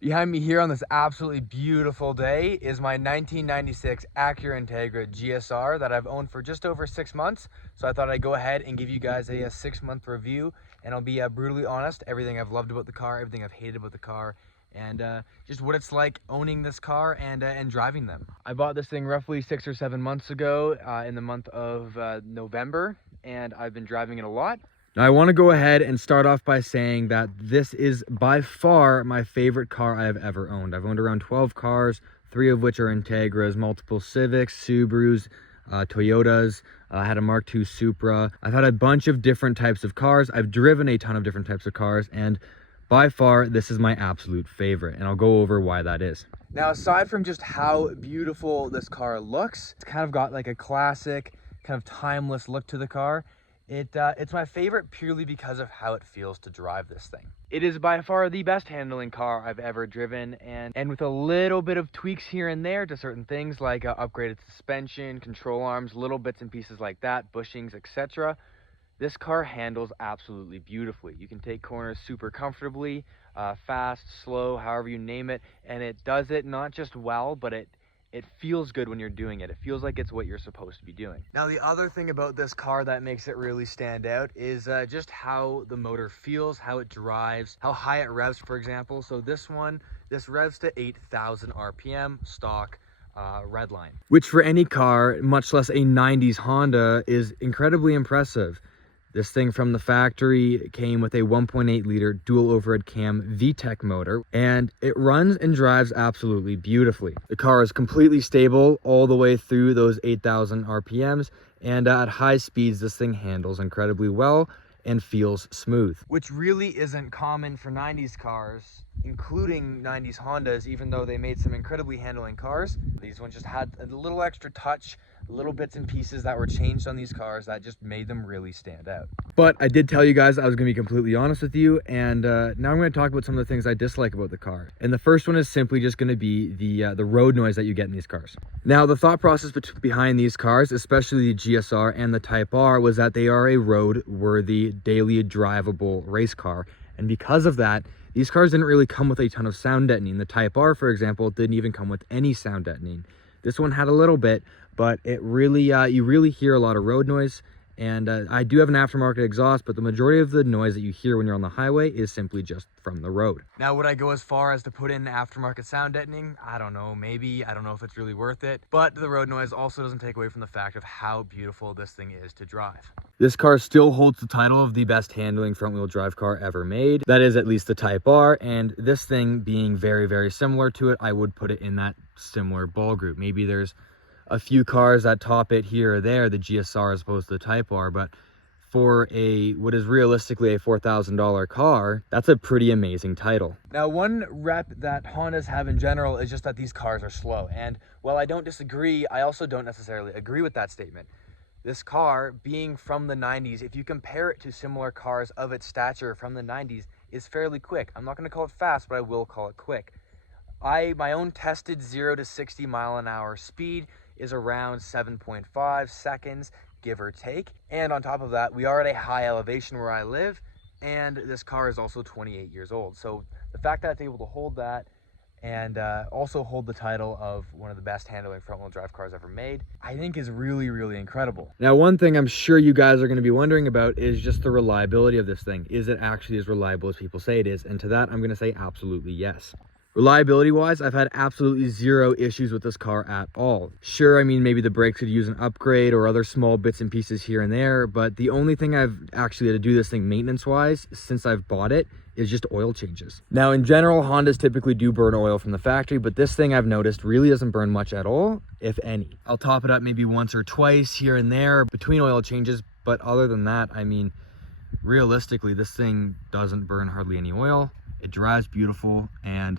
Behind me here on this absolutely beautiful day is my 1996 Acura Integra GSR that I've owned for just over 6 months. So I thought I'd go ahead and give you guys a 6-month review, and I'll be brutally honest, everything I've loved about the car, everything I've hated about the car, and just what it's like owning this car and driving them. I bought this thing roughly 6 or 7 months ago in the month of November, and I've been driving it a lot. Now, I want to go ahead and start off by saying that this is by far my favorite car I have ever owned. I've owned around 12 cars, 3 of which are Integras, multiple Civics, Subarus, Toyotas. I had a Mark II Supra. I've had a bunch of different types of cars. I've driven a ton of different types of cars, and by far, this is my absolute favorite, and I'll go over why that is. Now, aside from just how beautiful this car looks, it's kind of got like a classic, kind of timeless look to the car. It's my favorite purely because of how it feels to drive this thing. It is by far the best handling car I've ever driven, and with a little bit of tweaks here and there to certain things like upgraded suspension, control arms, little bits and pieces like that, bushings, etc. This car handles absolutely beautifully. You can take corners super comfortably, fast, slow, however you name it, and it does it not just well, but it feels good when you're doing it. It feels like it's what you're supposed to be doing. Now, the other thing about this car that makes it really stand out is just how the motor feels, how it drives, how high it revs, for example. So this revs to 8,000 RPM, stock, redline. Which for any car, much less a 90s Honda, is incredibly impressive. This thing from the factory came with a 1.8 liter dual overhead cam VTEC motor, and it runs and drives absolutely beautifully. The car is completely stable all the way through those 8,000 RPMs, and at high speeds, this thing handles incredibly well and feels smooth. Which really isn't common for 90s cars, including 90s Hondas, even though they made some incredibly handling cars. These ones just had a little extra touch, little bits and pieces that were changed on these cars that just made them really stand out. But I did tell you guys I was going to be completely honest with you, and now I'm going to talk about some of the things I dislike about the car. And the first one is simply just going to be the road noise that you get in these cars. Now, the thought process behind these cars, especially the GSR and the Type R, was that they are a road-worthy, daily drivable race car. And because of that, these cars didn't really come with a ton of sound deadening. The Type R, for example, didn't even come with any sound deadening. This one had a little bit, but it really, you really hear a lot of road noise. And I do have an aftermarket exhaust, but the majority of the noise that you hear when you're on the highway is simply just from the road. Now, would I go as far as to put in aftermarket sound deadening? I don't know, maybe. I don't know if it's really worth it. But the road noise also doesn't take away from the fact of how beautiful this thing is to drive. This car still holds the title of the best handling front-wheel drive car ever made. That is at least the Type R, and this thing being very, very similar to it, I would put it in that similar ball group. Maybe there's a few cars that top it here or there, the GSR as opposed to the Type R, but for what is realistically a $4,000 car, that's a pretty amazing title. Now, one rep that Hondas have in general is just that these cars are slow, and while I don't disagree, I also don't necessarily agree with that statement. This car, being from the 90s, if you compare it to similar cars of its stature from the 90s, is fairly quick. I'm not going to call it fast, but I will call it quick. My own tested 0 to 60 mile an hour speed is around 7.5 seconds, give or take. And on top of that, we are at a high elevation where I live, and this car is also 28 years old. So the fact that it's able to hold that and also hold the title of one of the best handling front-wheel drive cars ever made, I think is really, really incredible. Now, one thing I'm sure you guys are going to be wondering about is just the reliability of this thing. Is it actually as reliable as people say it is? And to that, I'm going to say absolutely yes. Reliability wise, I've had absolutely zero issues with this car at all. Sure, I mean, maybe the brakes could use an upgrade or other small bits and pieces here and there, but the only thing I've actually had to do this thing maintenance wise since I've bought it is just oil changes. Now, in general, Hondas typically do burn oil from the factory, but this thing I've noticed really doesn't burn much at all, if any. I'll top it up maybe once or twice here and there between oil changes, but other than that, I mean, realistically, this thing doesn't burn hardly any oil. It drives beautiful, and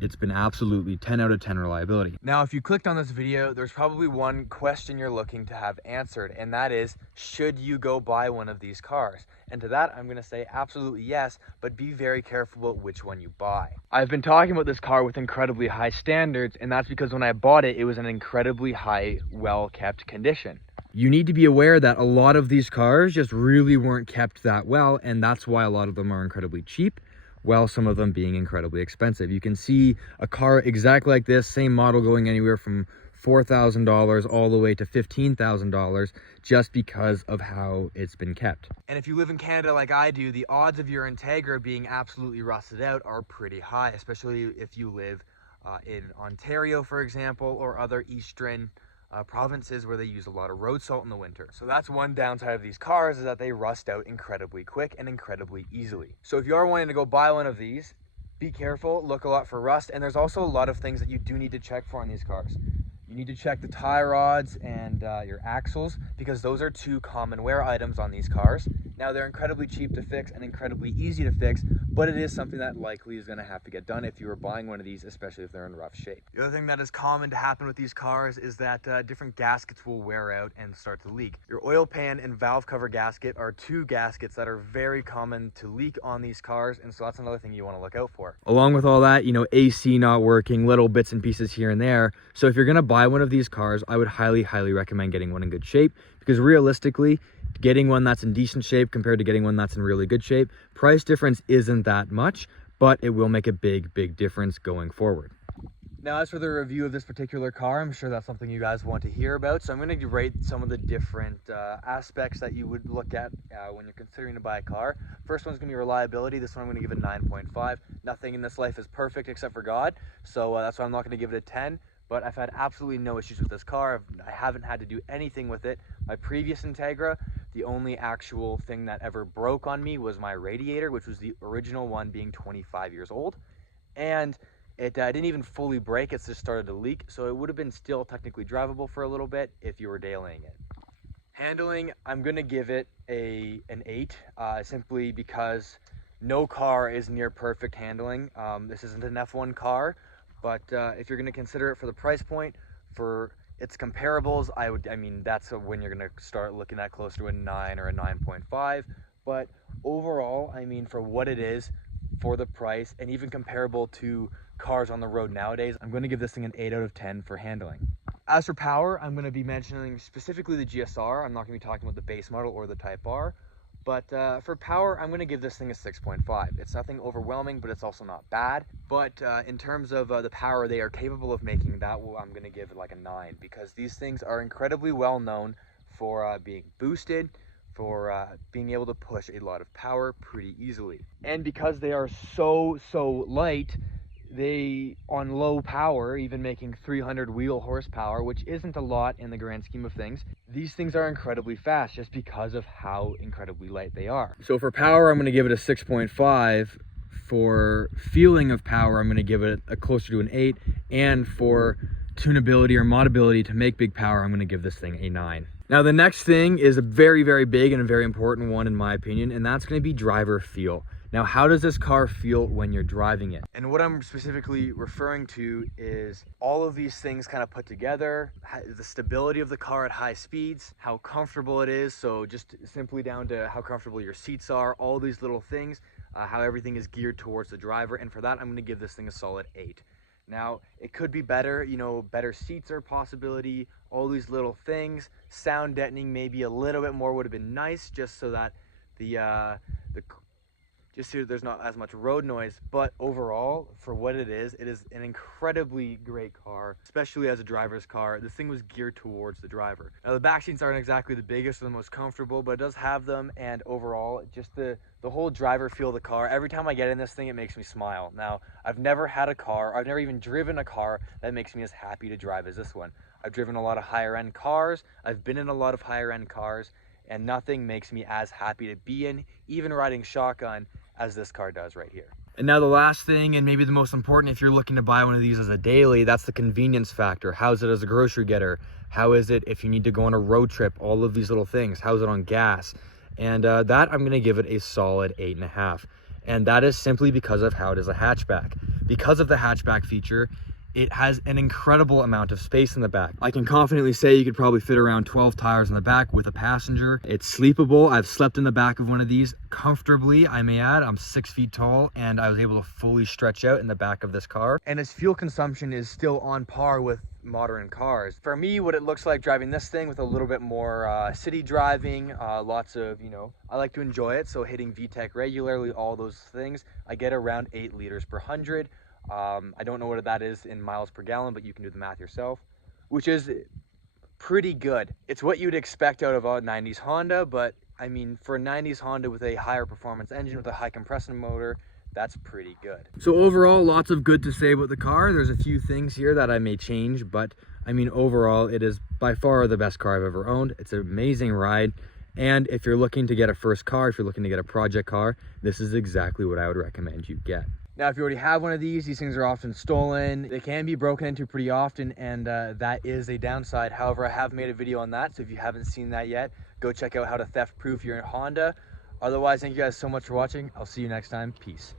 it's been absolutely 10 out of 10 reliability. Now, if you clicked on this video, there's probably one question you're looking to have answered, and that is, should you go buy one of these cars? And to that, I'm going to say absolutely yes, but be very careful about which one you buy. I've been talking about this car with incredibly high standards, and that's because when I bought it, it was in incredibly high, well-kept condition. You need to be aware that a lot of these cars just really weren't kept that well, and that's why a lot of them are incredibly cheap. while some of them being incredibly expensive. You can see a car exactly like this, same model, going anywhere from $4,000 all the way to $15,000 just because of how it's been kept. And if you live in Canada like I do, the odds of your Integra being absolutely rusted out are pretty high, especially if you live in Ontario, for example, or other eastern provinces where they use a lot of road salt in the winter. So that's one downside of these cars, is that they rust out incredibly quick and incredibly easily. So if you are wanting to go buy one of these, be careful, look a lot for rust, and there's also a lot of things that you do need to check for on these cars. You need to check the tie rods and your axles, because those are two common wear items on these cars. Now, they're incredibly cheap to fix and incredibly easy to fix, but it is something that likely is going to have to get done if you are buying one of these, especially if they're in rough shape. The other thing that is common to happen with these cars is that different gaskets will wear out and start to leak. Your oil pan and valve cover gasket are two gaskets that are very common to leak on these cars, and so that's another thing you want to look out for. Along with all that, you know, AC not working, little bits and pieces here and there. So if you're going to buy one of these cars, I would highly recommend getting one in good shape, because realistically, getting one that's in decent shape compared to getting one that's in really good shape, price difference isn't that much, but it will make a big difference going forward. Now, as for the review of this particular car, I'm sure that's something you guys want to hear about. So I'm going to rate some of the different aspects that you would look at when you're considering to buy a car. First one's going to be reliability. This one I'm going to give it a 9.5. Nothing in this life is perfect except for God. So that's why I'm not going to give it a 10. But I've had absolutely no issues with this car. I haven't had to do anything with it. My previous Integra, the only actual thing that ever broke on me was my radiator, which was the original one, being 25 years old. And it didn't even fully break, it just started to leak. So it would have been still technically drivable for a little bit if you were daylaying it. Handling, I'm going to give it an 8, simply because no car is near perfect handling. This isn't an F1 car. But if you're going to consider it for the price point, for its comparables, I mean, that's when you're going to start looking at close to a 9 or a 9.5. But overall, I mean, for what it is, for the price, and even comparable to cars on the road nowadays, I'm going to give this thing an 8 out of 10 for handling. As for power, I'm going to be mentioning specifically the GSR. I'm not going to be talking about the base model or the Type R. But for power, I'm going to give this thing a 6.5. It's nothing overwhelming, but it's also not bad. But in terms of the power they are capable of making, I'm going to give it like a 9, because these things are incredibly well known for being boosted, for being able to push a lot of power pretty easily. And because they are so light, they, on low power, even making 300 wheel horsepower, which isn't a lot in the grand scheme of things, these things are incredibly fast just because of how incredibly light they are. So for power, I'm going to give it a 6.5. For feeling of power, I'm going to give it a closer to an 8. And for tunability or modability to make big power, I'm going to give this thing a 9. Now, the next thing is a very big and a very important one in my opinion, and that's going to be driver feel. Now, how does this car feel when you're driving it? And what I'm specifically referring to is all of these things kind of put together, the stability of the car at high speeds, how comfortable it is, so just simply down to how comfortable your seats are, all these little things, how everything is geared towards the driver, and for that, I'm going to give this thing a solid 8. Now, it could be better, you know, better seats are a possibility, all these little things, sound deadening maybe a little bit more would have been nice, just so that just so there's not as much road noise. But overall, for what it is an incredibly great car, especially as a driver's car. This thing was geared towards the driver. Now, the back seats aren't exactly the biggest or the most comfortable, but it does have them, and overall, just the whole driver feel of the car. Every time I get in this thing, it makes me smile. Now, I've never had a car, I've never even driven a car that makes me as happy to drive as this one. I've driven a lot of higher end cars, I've been in a lot of higher end cars, and nothing makes me as happy to be in, even riding shotgun, as this car does right here. And now the last thing, and maybe the most important if you're looking to buy one of these as a daily, that's the convenience factor. How's it as a grocery getter? How is it if you need to go on a road trip? All of these little things. How's it on gas? And that I'm going to give it a solid 8.5. And that is simply because of how it is a hatchback. Because of the hatchback feature, It has an incredible amount of space in the back. I can confidently say you could probably fit around 12 tires in the back with a passenger. It's sleepable. I've slept in the back of one of these comfortably, I may add. I'm 6 feet tall and I was able to fully stretch out in the back of this car. And its fuel consumption is still on par with modern cars. For me, what it looks like driving this thing with a little bit more city driving, lots of, I like to enjoy it. So hitting VTEC regularly, all those things, I get around 8 liters per 100. I don't know what that is in miles per gallon, but you can do the math yourself, which is pretty good. It's what you'd expect out of a 90s Honda, but I mean, for a 90s Honda with a higher performance engine with a high compression motor, that's pretty good. So overall, lots of good to say about the car. There's a few things here that I may change, but I mean, overall, it is by far the best car I've ever owned. It's an amazing ride. And if you're looking to get a first car, if you're looking to get a project car, this is exactly what I would recommend you get. Now, if you already have one of these things are often stolen. They can be broken into pretty often, and that is a downside. However, I have made a video on that, so if you haven't seen that yet, go check out how to theft-proof your Honda. Otherwise, thank you guys so much for watching. I'll see you next time. Peace.